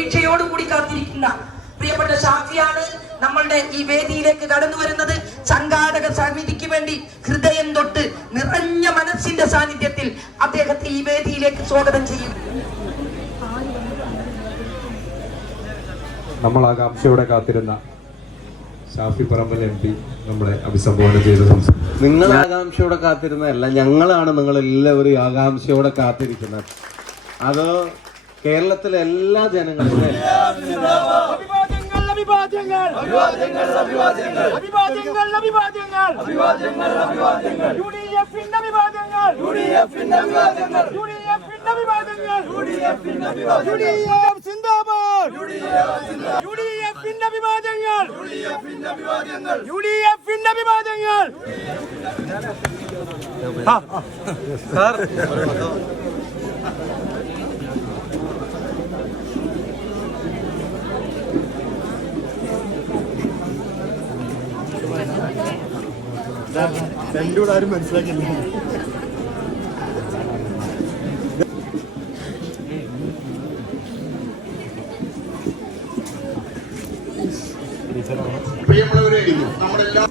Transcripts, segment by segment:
പ്രതീക്ഷയോടുകൂടി കാത്തിരിക്കുന്ന പ്രിയപ്പെട്ട ഷാഫിയാണ് നമ്മളുടെ ഈ വേദിയിലേക്ക് കടന്നു വരുന്നത്. സംഘാടക സമിതിക്ക് വേണ്ടി ഹൃദയം തൊട്ട് നിറഞ്ഞ മനസ്സിന്റെ സാന്നിധ്യത്തിൽ അദ്ദേഹത്തെ ഈ വേദിയിലേക്ക് സ്വാഗതം ചെയ്യും. നമ്മൾ ആകാംക്ഷയോടെ കാത്തിരുന്ന ഷാഫി പറമ്പിൽ MP നമ്മളെ അഭിസംബോധന ചെയ്ത് സംസാരിക്കും. നിങ്ങൾ ആകാംക്ഷയോടെ കാത്തിരുന്നതല്ല, ഞങ്ങളാണ് നിങ്ങളെല്ലാവരും ആകാംക്ഷയോടെ കാത്തിരിക്കുന്നത്. അത് കേരളത്തിലെ എല്ലാ ജനങ്ങളും രണ്ടുകൂടെ ആരും മനസ്സിലാക്കില്ല. പ്രിയമുള്ളവരെ, നമ്മളെല്ലാം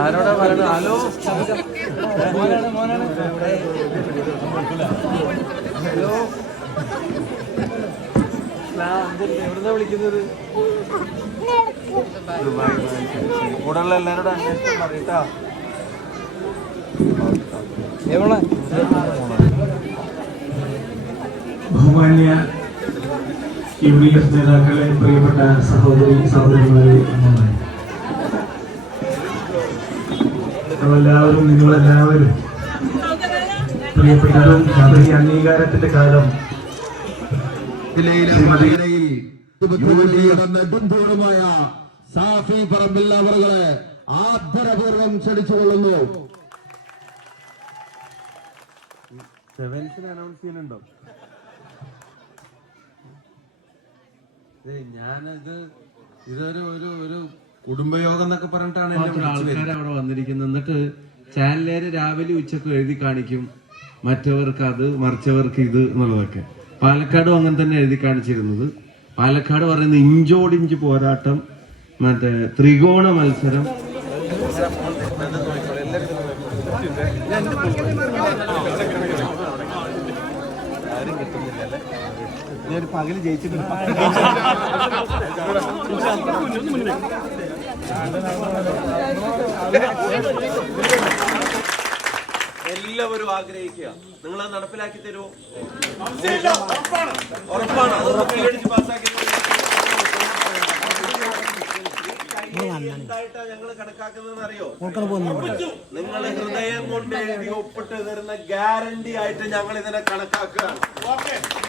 ആരോടാ പറയണത്? ഹലോ, ഹലോ, എവിടുന്നാ വിളിക്കുന്നത്? കൂടെയുള്ള എല്ലാവരോടും അന്വേഷണം പറയട്ടാ. ബഹുമാന്യ UDF നേതാക്കളെ, പ്രിയപ്പെട്ട സഹോദരികളെ, നമ്മളെല്ലാവരും നിങ്ങളെല്ലാവരും പ്രിയപ്പെട്ടതും ഈ അംഗീകാരത്തിന്റെ കാലം നെടുന്തൂണുമായ സാഫി പറമ്പിൽ അവരുടെ ആദരപൂർവ്വം ക്ഷണിച്ചുകൊള്ളുന്നു. അനൗൺസ് ചെയ്യുന്നുണ്ടോ? ഇതൊരു ഒരു കുടുംബയോഗം എന്നൊക്കെ പറഞ്ഞിട്ടാണ് ആൾക്കാർ അവിടെ വന്നിരിക്കുന്നത്. എന്നിട്ട് ചാനലേര് രാവിലെ ഉച്ചക്ക് എഴുതി കാണിക്കും, മറ്റവർക്ക് അത്, മറിച്ചവർക്ക് ഇത് എന്നുള്ളതൊക്കെ. പാലക്കാടും അങ്ങനെ തന്നെ എഴുതി കാണിച്ചിരുന്നത്. പാലക്കാട് പറയുന്ന ഇഞ്ചോടിഞ്ച് പോരാട്ടം, മറ്റേ ത്രികോണ മത്സരം. ആരും കിട്ടുന്നില്ലല്ലേ? ഞാൻ പകല് ജയിച്ചിട്ടുണ്ട്. എല്ലാവരും ആഗ്രഹിക്കുക, നിങ്ങൾ അത് നടപ്പിലാക്കി തരുമോ? ഉറപ്പാണ്. എന്തായിട്ടാ ഞങ്ങൾ കണക്കാക്കുന്നതെന്ന് അറിയോ? നിങ്ങൾ ഹൃദയം കൊണ്ട് എഴുതി ഒപ്പിട്ട് തരുന്ന ഗ്യാരണ്ടി ആയിട്ട് ഞങ്ങൾ ഇതിനെ കണക്കാക്കുകയാണ്.